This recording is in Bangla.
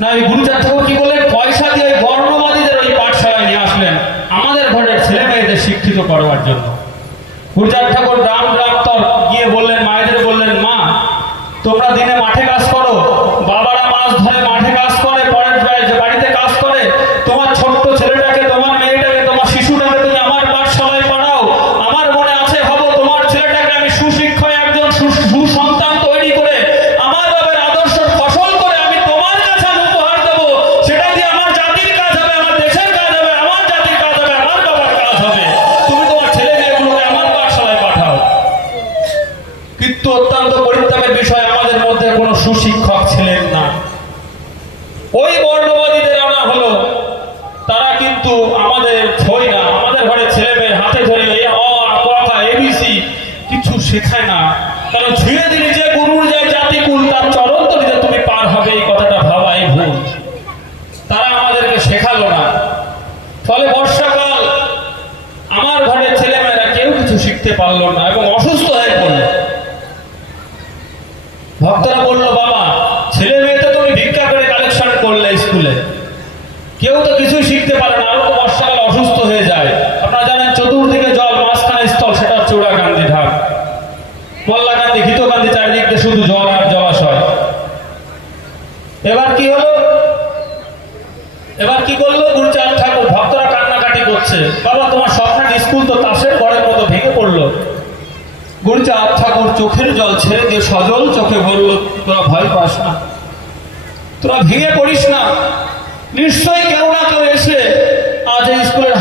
না, ওই গুরুচাঁদ ঠাকুর কি বললেন, পয়সা দিয়ে ওই বর্ণবাদীদের ওই পাঠশালায় নিয়ে আসলেন আমাদের ঘরের ছেলে মেয়েদের শিক্ষিত করবার জন্য। গুরুচাঁদ ঠাকুর রাম রাম তর গিয়ে বললেন, মায়েদের বললেন, মা তোমরা দিনে মাঠে কাজ করো, বাবারা মাছ ধরে মাঠে কাজ করে, পরের বাড়িতে কাজ করে, তোমার ছোট্ট ছেলেটাকে, তোমার মেয়েটাকে, তোমার শিশুটাকে তুমি আমার পাঠশালায় পড়াও। আমার মনে আছে ভাবো, তোমার ছেলেটাকে আমি সুশিক্ষায় একজন সুসন্তান তৈরি করে আমার বাবার আদর্শ ফসল করে আমি তোমার কাছে উপহার দেবো। সেটা দিয়ে আমার জাতির কাজ হবে, আমার দেশের কাজ হবে, আমার জাতির কাজ হবে, আমার বাবার কাজ হবে। তুমি তোমার ছেলে মেয়েগুলোকে আমার পাঠশালায় পাঠাও। কিন্তু অত্যন্ত পরিত্যাগের বিষয়, আমাদের মধ্যে কোনো সুশিক্ষক ছিলেন না। ওই বর্ণবাদীদের আনা হলো, তারা কিন্তু আমাদের ছই না, আমাদের ঘরে ছেলে মেয়ে হাতে ধরে এই অ আ ক খ এবিসি কিছু শেখায় না। কারণ ছুঁয়ে দিলে যে গুরুর যায় জাতিকুল, তার চরণ তলিতে তুমি পার হবে, এই কথাটা ভাবাই ভুল। তারা আমাদেরকে শেখালো না। ফলে বর্ষাকাল আমার ঘরের ছেলেমেয়েরা কেউ কিছু শিখতে পারলো না এবং অসুস্থ হয়ে পড়লো। ভক্তরা বললো, বাবা ছেলে মেয়ে তো তুমি ভিক্ষা করে কালেকশন করলে স্কুলে, কেউ তো কিছুই শিখতে পারে না, আরো তো বর্ষাকাল অসুস্থ হয়ে যায়। আপনারা জানেন চতুর্দিকে জল, মাঝখানে স্থল, সেটা হচ্ছে উড়াকান্দি ঢাক, মল্লাকান্দি, ঘিতকান্দি, চারিদিক দিয়ে শুধু জল আর জলাশয়। এবার কি হলো, এবার কি করলো গুরুচাঁদ ঠাকুর, ভক্তরা কান্নাকাটি করছে, বাবা তোমার স্বপ্নের স্কুল তো তাসের ঘরের মতো ভেঙে পড়লো। গুরুচাঁদ ঠাকুর চোখের জল ছেড়ে দিয়ে সজল চোখে বলল, তোরা ভয় পাস না, তোরা ভেঙে পড়িস না, নিশ্চয়ই কেউ না কেউ এসে আজ এই স্কুলের